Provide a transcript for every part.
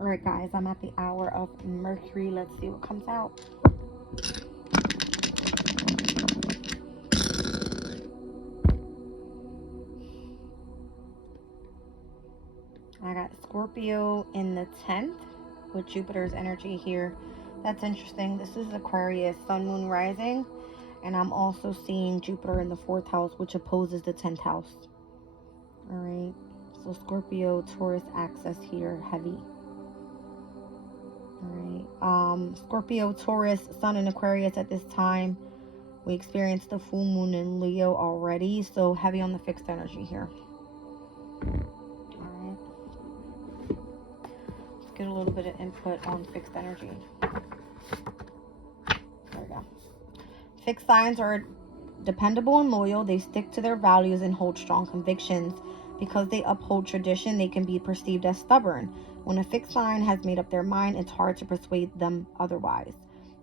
All right, guys, I'm at the hour of Mercury. Let's see what comes out. I got Scorpio in the 10th with Jupiter's energy here. That's interesting. This is Aquarius, Sun, Moon, Rising. And I'm also seeing Jupiter in the 4th house, which opposes the 10th house. All right. So Scorpio, Taurus axis here, heavy. All right. Scorpio, Taurus, Sun, and Aquarius at this time. We experienced the full moon in Leo already, so heavy on the fixed energy here. All right. Let's get a little bit of input on fixed energy. There we go. Fixed signs are dependable and loyal. They stick to their values and hold strong convictions. Because they uphold tradition, they can be perceived as stubborn. When a fixed sign has made up their mind, it's hard to persuade them otherwise.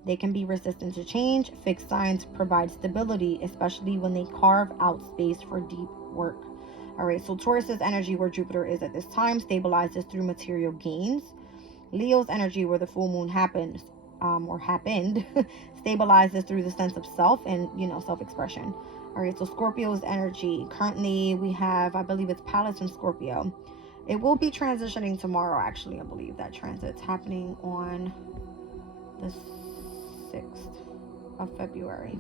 They can be resistant to change. Fixed signs provide stability, especially when they carve out space for deep work. All right, so Taurus's energy, where Jupiter is at this time, stabilizes through material gains. Leo's energy, where the full moon happens, or happened, stabilizes through the sense of self and, self-expression. All right, so Scorpio's energy. Currently, we have, I believe it's Pallas in Scorpio. It will be transitioning tomorrow, actually. I believe that transit's happening on the 6th of February.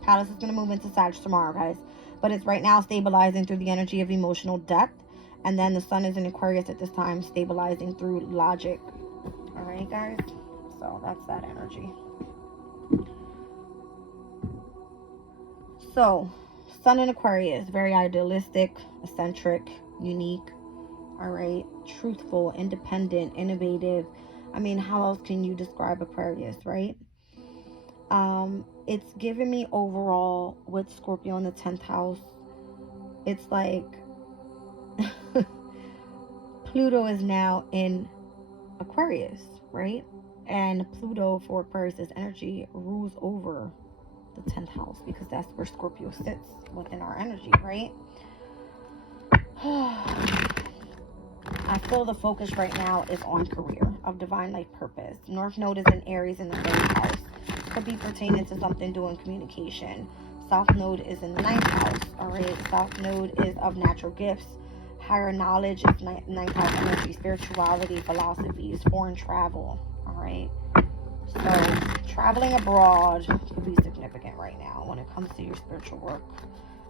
Pallas is going to move into Sag tomorrow, guys. But it's right now stabilizing through the energy of emotional depth. And then the sun is in Aquarius at this time, stabilizing through logic. All right, guys. So that's that energy. So, Sun in Aquarius, very idealistic, eccentric, unique, all right, truthful, independent, innovative. I mean, how else can you describe Aquarius, right? It's giving me overall with Scorpio in the 10th house. It's like Pluto is now in Aquarius, right? And Pluto for Aquarius' energy rules over the 10th house because that's where Scorpio sits within our energy, right? I feel the focus right now is on career of divine life purpose. North Node is in Aries in the 3rd house. Could be pertaining to something doing communication. South Node is in the 9th house. All right. South Node is of natural gifts. Higher knowledge is 9th house energy. Spirituality, philosophies, foreign travel. All right. So traveling abroad could be significant right now when it comes to your spiritual work.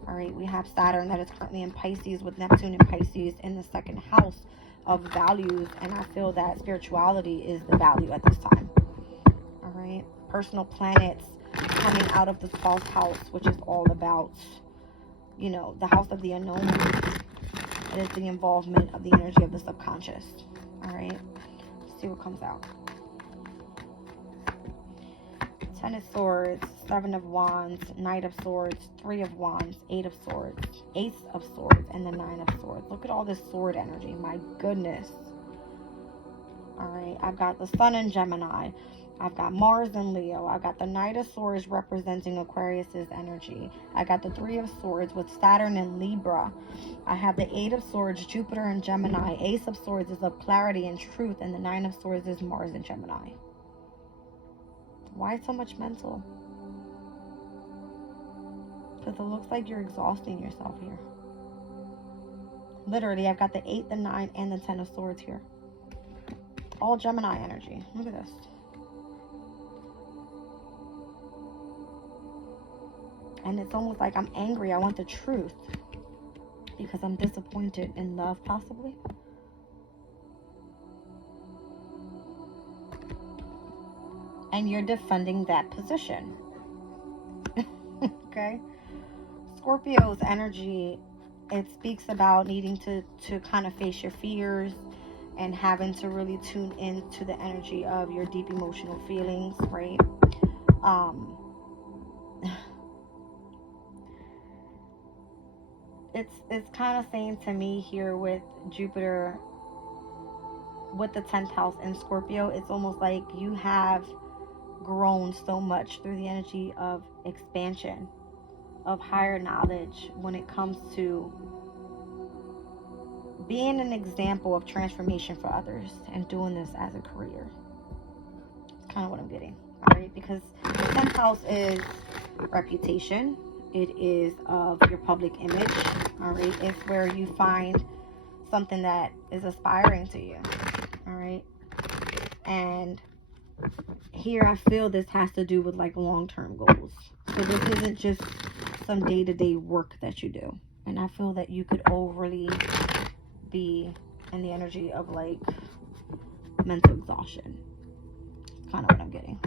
All right, we have Saturn that is currently in Pisces with Neptune in Pisces in the 2nd house of values. And I feel that spirituality is the value at this time. All right, personal planets coming out of the 12th house, which is all about, the house of the unknown. It is the involvement of the energy of the subconscious. All right, let's see what comes out. 10 of Swords, 7 of Wands, Knight of Swords, 3 of Wands, 8 of Swords, Ace of Swords, and the 9 of Swords. Look at all this sword energy. My goodness. All right, I've got the Sun in Gemini. I've got Mars in Leo. I've got the Knight of Swords representing Aquarius's energy. I got the 3 of Swords with Saturn in Libra. I have the 8 of Swords, Jupiter in Gemini. Ace of Swords is of clarity and truth, and the 9 of Swords is Mars in Gemini. Why so much mental? Because it looks like you're exhausting yourself here. Literally, I've got the 8, the 9, and the 10 of Swords here. All Gemini energy. Look at this. And it's almost like I'm angry. I want the truth. Because I'm disappointed in love, possibly. And you're defending that position. Okay? Scorpio's energy, it speaks about needing to kind of face your fears and having to really tune into the energy of your deep emotional feelings, right? It's kind of saying to me here with Jupiter, with the 10th house in Scorpio, it's almost like you have grown so much through the energy of expansion, of higher knowledge when it comes to being an example of transformation for others and doing this as a career. That's kind of what I'm getting. All right, because the 10th house is reputation. It is of your public image. All right, it's where you find something that is aspiring to you. All right, and here I feel this has to do with like long-term goals. So this isn't just some day-to-day work that you do. And I feel that you could overly be in the energy of like mental exhaustion. That's kind of what I'm getting.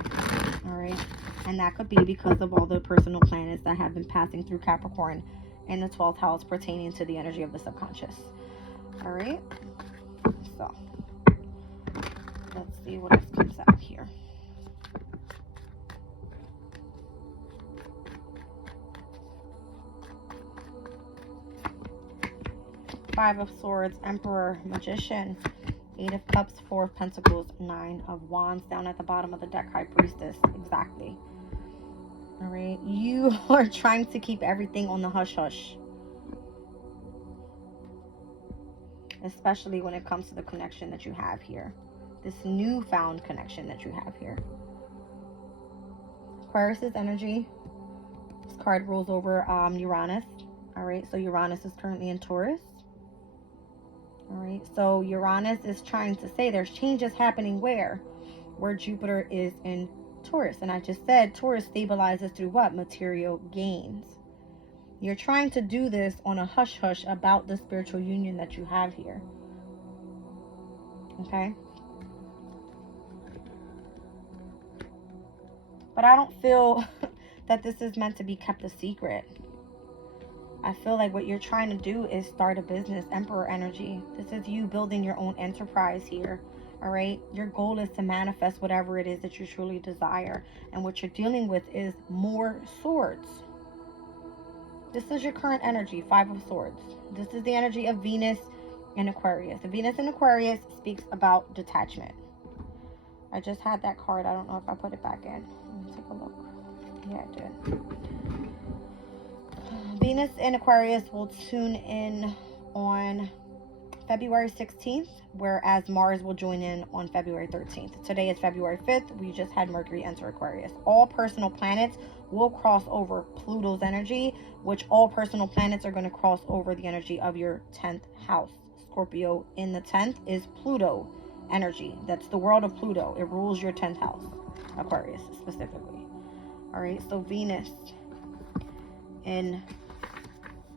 All right, and that could be because of all the personal planets that have been passing through Capricorn in the 12th house pertaining to the energy of the subconscious. All right, so let's see what else comes out here. Five of Swords, Emperor, Magician, Eight of Cups, Four of Pentacles, Nine of Wands down at the bottom of the deck, High Priestess. Exactly. All right, you are trying to keep everything on the hush hush, especially when it comes to the connection that you have here, this newfound connection that you have here. Aquarius's energy. This card rules over Uranus. All right, so Uranus is currently in Taurus. All right, so Uranus is trying to say there's changes happening where Jupiter is in Taurus. And I just said Taurus stabilizes through what? Material gains. You're trying to do this on a hush-hush about the spiritual union that you have here. Okay? But I don't feel that this is meant to be kept a secret. I feel like what you're trying to do is start a business. Emperor energy. This is you building your own enterprise here. All right. Your goal is to manifest whatever it is that you truly desire. And what you're dealing with is more swords. This is your current energy. Five of Swords. This is the energy of Venus in Aquarius. The Venus in Aquarius speaks about detachment. I just had that card. I don't know if I put it back in. Let me take a look. Yeah, I did. Venus in Aquarius will tune in on February 16th, whereas Mars will join in on February 13th. Today is February 5th. We just had Mercury enter Aquarius. All personal planets will cross over Pluto's energy, which all personal planets are going to cross over the energy of your 10th house. Scorpio in the 10th is Pluto energy. That's the world of Pluto. It rules your 10th house, Aquarius specifically. All right, so Venus in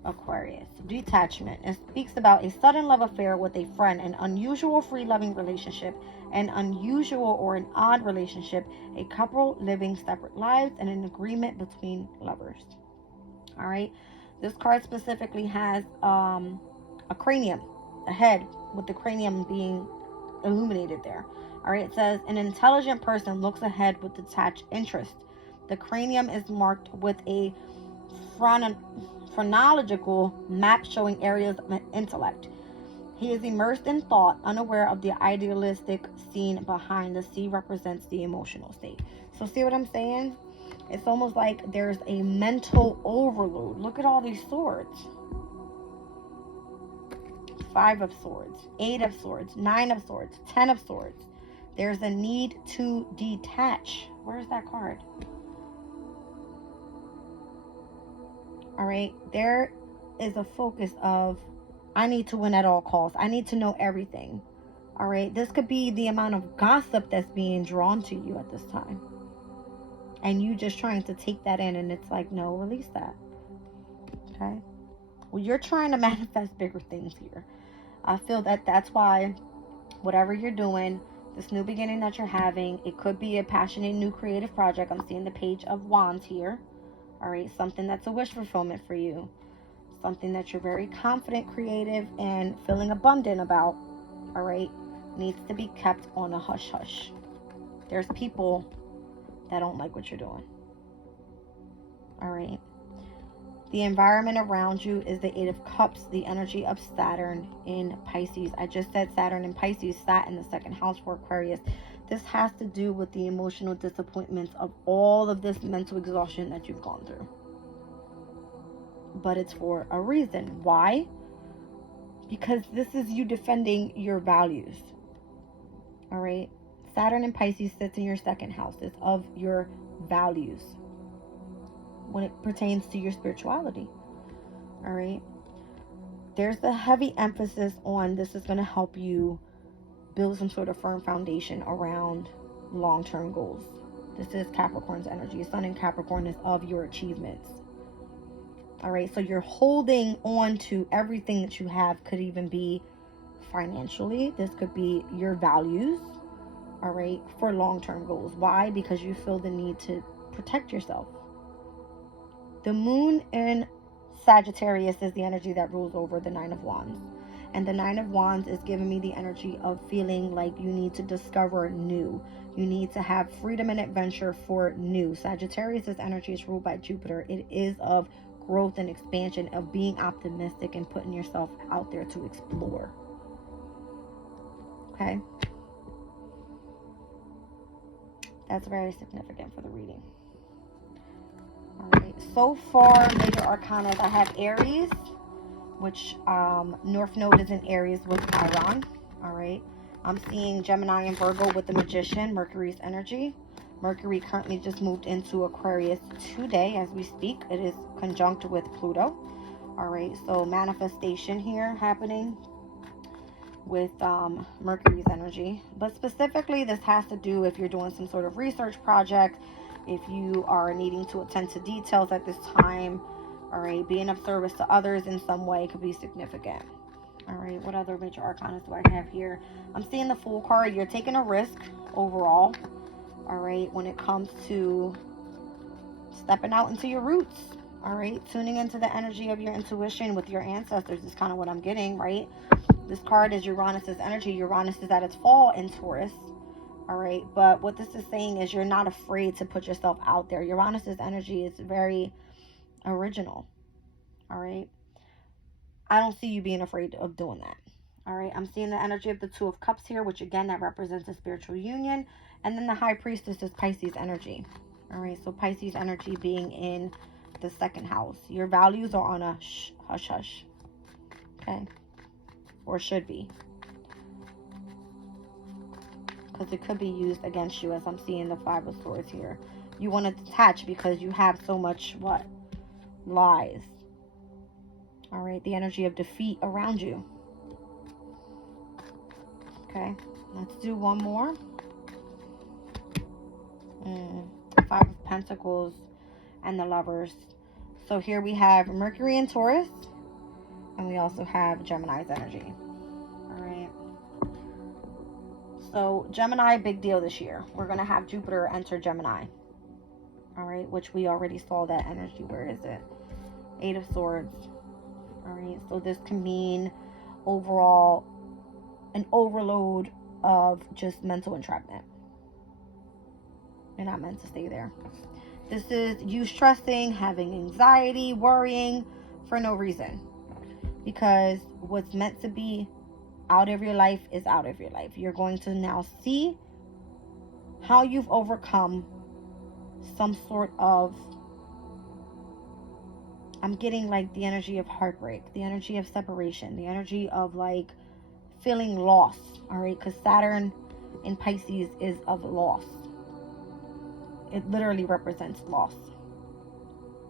Aquarius, detachment. It speaks about a sudden love affair with a friend, an unusual free-loving relationship, an unusual or an odd relationship, a couple living separate lives, and an agreement between lovers. All right, this card specifically has a cranium, a head with the cranium being illuminated there. All right, it says an intelligent person looks ahead with detached interest. The cranium is marked with a phrenological map showing areas of intellect. He is immersed in thought, unaware of the idealistic scene behind. The sea represents the emotional state. So see what I'm saying? It's almost like there's a mental overload. Look at all these swords. Five of Swords, Eight of Swords, Nine of Swords, 10 of Swords. There's a need to detach. Where's that card? All right, there is a focus of, I need to win at all costs. I need to know everything. All right, this could be the amount of gossip that's being drawn to you at this time. And you just trying to take that in, and it's like, no, release that. Okay? Well, you're trying to manifest bigger things here. I feel that that's why whatever you're doing, this new beginning that you're having, it could be a passionate new creative project. I'm seeing the Page of Wands here. All right, something that's a wish fulfillment for you. Something that you're very confident, creative, and feeling abundant about. All right, needs to be kept on a hush-hush. There's people that don't like what you're doing. All right. The environment around you is the Eight of Cups, the energy of Saturn in Pisces. I just said Saturn in Pisces sat in the second house for Aquarius. This has to do with the emotional disappointments of all of this mental exhaustion that you've gone through. But it's for a reason. Why? because this is you defending your values. All right. Saturn in Pisces sits in your second house. It's of your values when it pertains to your spirituality. All right. There's a heavy emphasis on this is going to help you build some sort of firm foundation around long-term goals. This is Capricorn's energy. Sun in Capricorn is of your achievements. All right. So you're holding on to everything that you have. Could even be financially. This could be your values. All right. For long-term goals. Why? Because you feel the need to protect yourself. The moon in Sagittarius is the energy that rules over the Nine of Wands. And the Nine of Wands is giving me the energy of feeling like you need to discover new. You need to have freedom and adventure for new. Sagittarius' energy is ruled by Jupiter. It is of growth and expansion, of being optimistic and putting yourself out there to explore. Okay? That's very significant for the reading. Alright, so far, major arcanas, I have Aries, which North Node is in Aries with Chiron. Alright, I'm seeing Gemini and Virgo with the Magician, Mercury's energy. Mercury currently just moved into Aquarius today as we speak. It is conjunct with Pluto. Alright, so manifestation here happening with Mercury's energy. But specifically, this has to do if you're doing some sort of research project, if you are needing to attend to details at this time, all right, being of service to others in some way could be significant. All right, what other major arcana do I have here? I'm seeing the Fool card. You're taking a risk overall, all right, when it comes to stepping out into your roots, all right, tuning into the energy of your intuition with your ancestors is kind of what I'm getting, right? This card is Uranus's energy. Uranus is at its fall in Taurus. All right, but what this is saying is you're not afraid to put yourself out there. Uranus's energy is very original. All right, I don't see you being afraid of doing that. All right, I'm seeing the energy of the Two of Cups here, which again, that represents a spiritual union. And then the High Priestess is Pisces energy. All right, so Pisces energy being in the second house. Your values are on a hush hush. Okay, or should be. Because it could be used against you, as I'm seeing the Five of Swords here. You want to detach because you have so much, what? Lies. All right, the energy of defeat around you. Okay, let's do one more. Five of Pentacles and the Lovers. So here we have Mercury in Taurus, and we also have Gemini's energy. All right. So Gemini, big deal this year. We're going to have Jupiter enter Gemini. All right, which we already saw that energy. Where is it? Eight of Swords. All right, so this can mean overall an overload of just mental entrapment. You're not meant to stay there. This is you stressing, having anxiety, worrying for no reason. Because what's meant to be out of your life is out of your life. You're going to now see how you've overcome some sort of, I'm getting like the energy of heartbreak, the energy of separation, the energy of like feeling lost. All right, because Saturn in Pisces is of loss. It literally represents loss.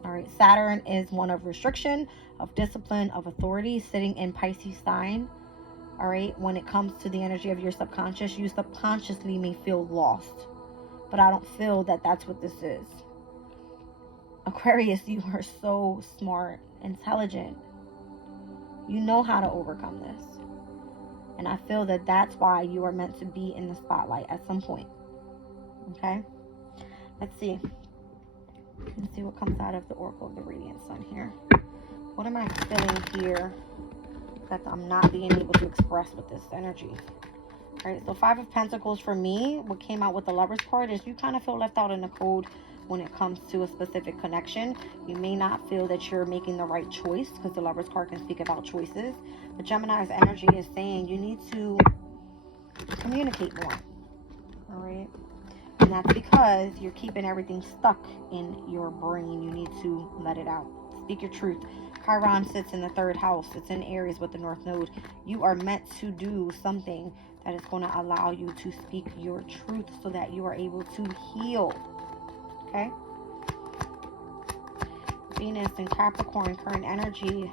All right, Saturn is one of restriction, of discipline, of authority, sitting in Pisces sign. All right, when it comes to the energy of your subconscious, you subconsciously may feel lost, but I don't feel that that's what this is. Aquarius, you are so smart, intelligent. You know how to overcome this. And I feel that that's why you are meant to be in the spotlight at some point. Okay? Let's see. Let's see what comes out of the Oracle of the Radiant Sun here. What am I feeling here that I'm not being able to express with this energy? All right, so Five of Pentacles for me, what came out with the Lover's card is you kind of feel left out in the cold when it comes to a specific connection. You may not feel that you're making the right choice because the Lover's card can speak about choices. But Gemini's energy is saying you need to communicate more. All right. And that's because you're keeping everything stuck in your brain. You need to let it out. Speak your truth. Chiron sits in the 3rd house. It's in Aries with the North Node. You are meant to do something that is going to allow you to speak your truth so that you are able to heal. Okay? Venus in Capricorn, current energy,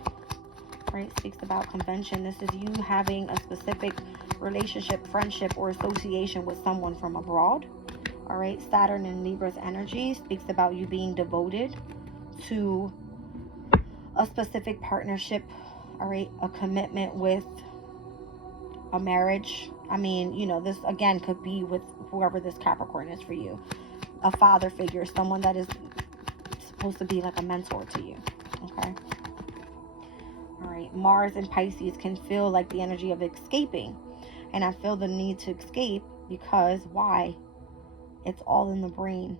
right, speaks about convention. This is you having a specific relationship, friendship, or association with someone from abroad. All right, Saturn in Libra's energy speaks about you being devoted to a specific partnership, all right, a commitment with a marriage. I mean, you know, this again could be with whoever this Capricorn is for you. A father figure, someone that is supposed to be like a mentor to you. Okay. All right. Mars and Pisces can feel like the energy of escaping. And I feel the need to escape because why? It's all in the brain.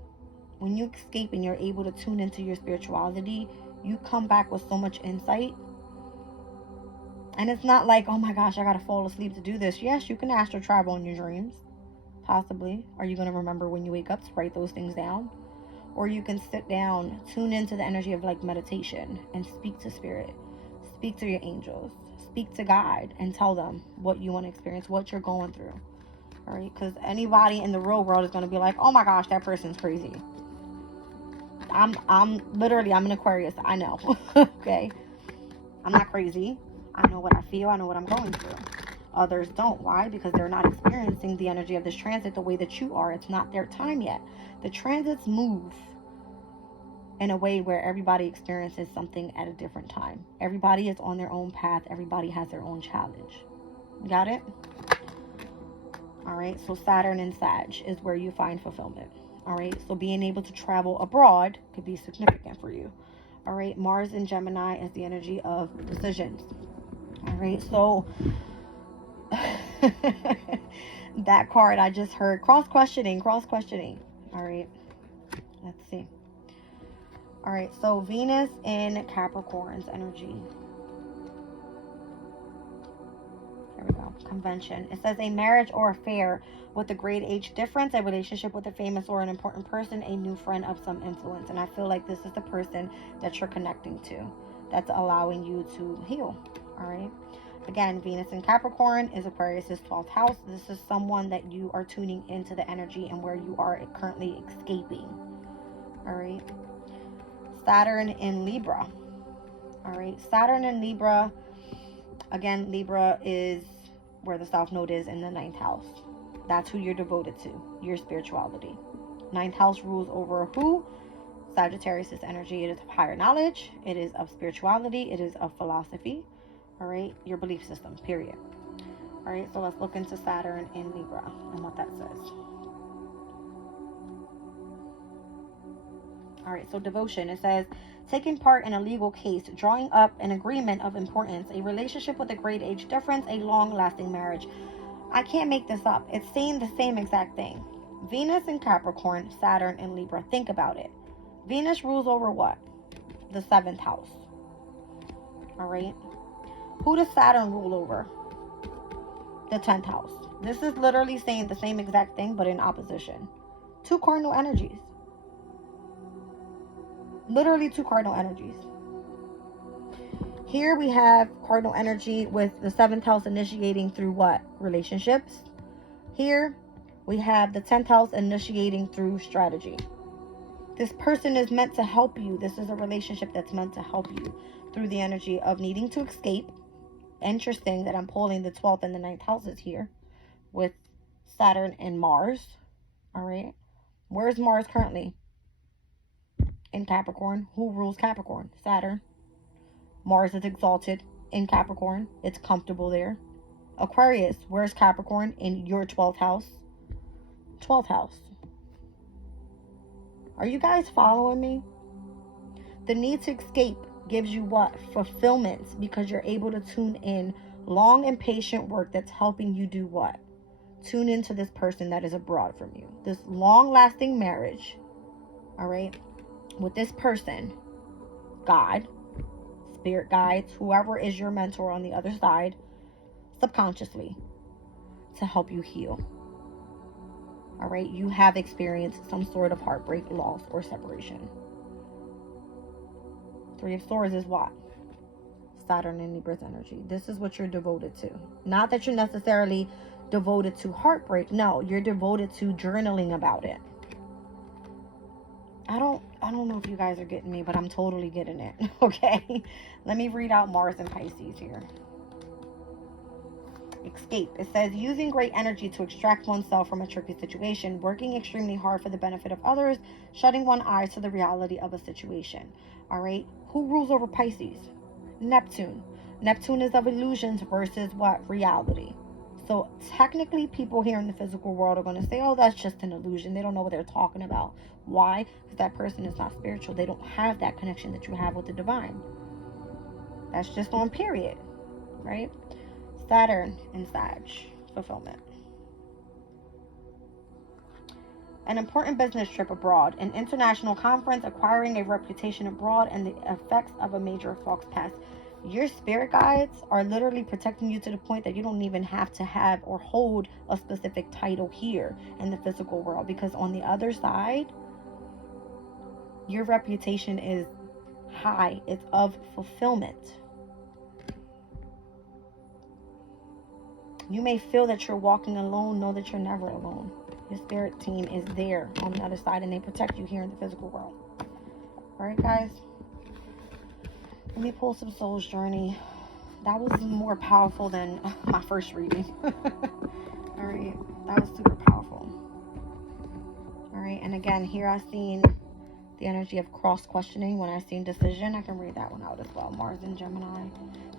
When you escape and you're able to tune into your spirituality, you come back with so much insight. And it's not like, oh my gosh, I gotta fall asleep to do this. Yes, you can astral travel in your dreams. Possibly. Are you going to remember when you wake up to write those things down? Or you can sit down, tune into the energy of like meditation and speak to spirit. Speak to your angels. Speak to God and tell them what you want to experience, what you're going through. All right? Because anybody in the real world is going to be like, oh my gosh, that person's crazy. I'm an Aquarius. I know. Okay? I'm not crazy. I know what I feel. I know what I'm going through. Others don't. Why? Because they're not experiencing the energy of this transit the way that you are. It's not their time yet. The transits move in a way where everybody experiences something at a different time. Everybody is on their own path. Everybody has their own challenge. Got it? All right. So Saturn and Sag is where you find fulfillment. All right. So being able to travel abroad could be significant for you. All right. Mars in Gemini is the energy of decisions. All right. So that card I just heard, cross-questioning. All right. Let's see. All right. So Venus in Capricorn's energy. Here we go. Convention. It says a marriage or affair with a great age difference, a relationship with a famous or an important person, a new friend of some influence. And I feel like this is the person that you're connecting to that's allowing you to heal. All right. Again, Venus in Capricorn is Aquarius's 12th house. This is someone that you are tuning into the energy and where you are currently escaping. All right. Saturn in Libra. All right. Saturn in Libra. Again, Libra is where the South Node is in the 9th house. That's who you're devoted to, your spirituality. 9th house rules over who? Sagittarius's energy. It is of higher knowledge. It is of spirituality. It is of philosophy. All right, your belief system, period. All right, so let's look into Saturn in Libra and what that says. All right, so devotion. It says, taking part in a legal case, drawing up an agreement of importance, a relationship with a great age difference, a long-lasting marriage. I can't make this up. It's saying the same exact thing. Venus in Capricorn, Saturn in Libra. Think about it. Venus rules over what? The 7th house. All right. Who does Saturn rule over? The 10th house. This is literally saying the same exact thing, but in opposition. 2 cardinal energies. Literally 2 cardinal energies. Here we have cardinal energy with the 7th house initiating through what? Relationships. Here we have the 10th house initiating through strategy. This person is meant to help you. This is a relationship that's meant to help you through the energy of needing to escape. Interesting that I'm pulling the 12th and the 9th houses here with Saturn and Mars. All right. Where's Mars currently? In Capricorn. Who rules Capricorn? Saturn. Mars is exalted in Capricorn. It's comfortable there. Aquarius. Where's Capricorn? In your 12th house. 12th house. Are you guys following me? The need to escape gives you what? Fulfillment, because you're able to tune in long and patient work that's helping you do what? Tune into this person that is abroad from you. This long-lasting marriage, all right, with this person, God, spirit guides, whoever is your mentor on the other side, subconsciously, to help you heal. All right, you have experienced some sort of heartbreak, loss, or separation. 3 of Swords is what? Saturn and Libra's energy. This is what you're devoted to. Not that you're necessarily devoted to heartbreak. No, you're devoted to journaling about it. I don't know if you guys are getting me, but I'm totally getting it. Okay. Let me read out Mars and Pisces here. Escape. It says using great energy to extract oneself from a tricky situation, working extremely hard for the benefit of others, shutting one eye to the reality of a situation. All right. Who rules over Pisces? Neptune. Neptune is of illusions versus what? Reality. So technically people here in the physical world are going to say, oh, that's just an illusion. They don't know what they're talking about. Why? Because that person is not spiritual. They don't have that connection that you have with the divine. That's just on period. Right? Saturn and Sag. Fulfillment. An important business trip abroad. An international conference. Acquiring a reputation abroad. And the effects of a major flux past. Your spirit guides are literally protecting you to the point that you don't even have to have or hold a specific title here in the physical world. Because on the other side, your reputation is high. It's of fulfillment. You may feel that you're walking alone. Know that you're never alone. Your spirit team is there on the other side, and they protect you here in the physical world. All right, guys. Let me pull some Soul's Journey. That was more powerful than my first reading. All right. That was super powerful. All right. And again, here I've seen the energy of cross-questioning. When I've seen decision, I can read that one out as well. Mars and Gemini.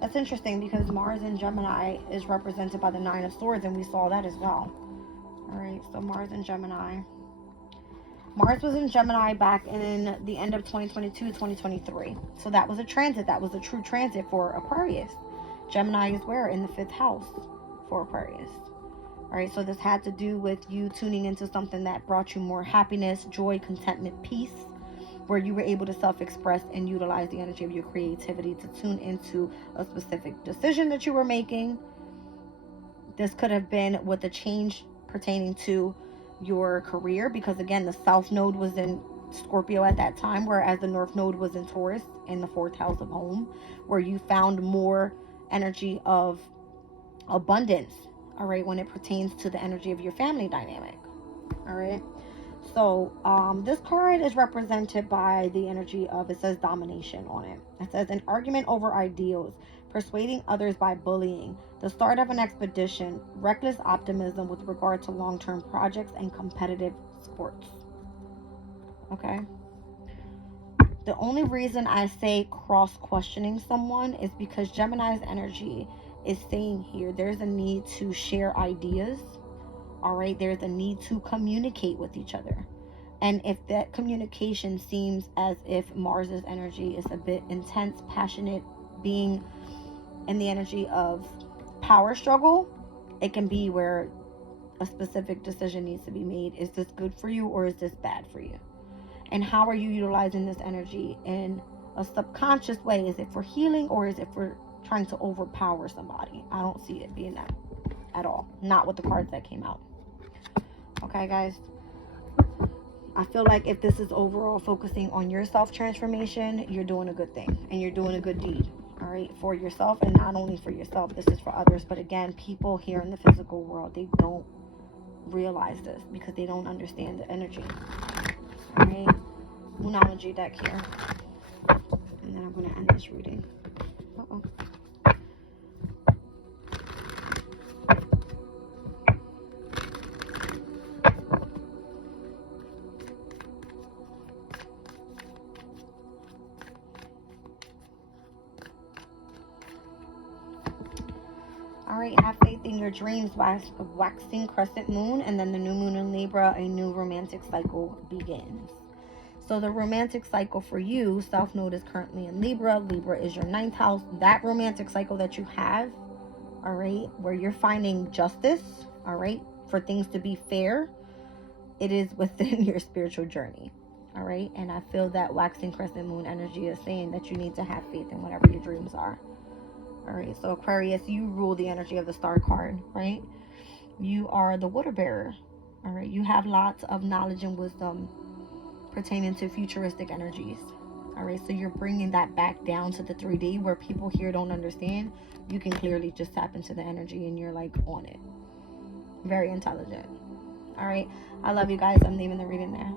That's interesting because Mars and Gemini is represented by the Nine of Swords, and we saw that as well. All right. So Mars and Gemini. Mars was in Gemini back in the end of 2022, 2023. So that was a transit. That was a true transit for Aquarius. Gemini is where? In the 5th house for Aquarius. All right. So this had to do with you tuning into something that brought you more happiness, joy, contentment, peace, where you were able to self-express and utilize the energy of your creativity to tune into a specific decision that you were making. This could have been with a change pertaining to your career, because again, the South Node was in Scorpio at that time, whereas the North Node was in Taurus in the 4th house of home, where you found more energy of abundance, all right, when it pertains to the energy of your family dynamic. All right. So this card is represented by the energy of, it says domination on it. It says an argument over ideals, persuading others by bullying, the start of an expedition, reckless optimism with regard to long-term projects, and competitive sports. Okay. The only reason I say cross-questioning someone is because Gemini's energy is saying here there's a need to share ideas. All right. There's a need to communicate with each other. And if that communication seems as if Mars's energy is a bit intense, passionate, being in the energy of power struggle, it can be where a specific decision needs to be made. Is this good for you or is this bad for you? And how are you utilizing this energy in a subconscious way? Is it for healing or is it for trying to overpower somebody? I don't see it being that at all. Not with the cards that came out. Okay, guys. I feel like if this is overall focusing on your self-transformation, you're doing a good thing and you're doing a good deed. All right, for yourself, and not only for yourself, this is for others. But again, people here in the physical world, they don't realize this because they don't understand the energy. All right, Moonology deck here, and then I'm going to end this reading. Uh-oh. Alright, have faith in your dreams, waxing crescent moon, and then the new moon in Libra, a new romantic cycle begins. So the romantic cycle for you, South Node is currently in Libra. Libra is your 9th house. That romantic cycle that you have, all right, where you're finding justice, all right, for things to be fair, it is within your spiritual journey, all right? And I feel that waxing crescent moon energy is saying that you need to have faith in whatever your dreams are. All right, so Aquarius, you rule the energy of the star card, right? You are the water bearer, all right? You have lots of knowledge and wisdom pertaining to futuristic energies, All right, so you're bringing that back down to the 3D where people here don't understand. You can clearly just tap into the energy and you're like on it. Very intelligent. All right, I love you guys. I'm leaving the reading there.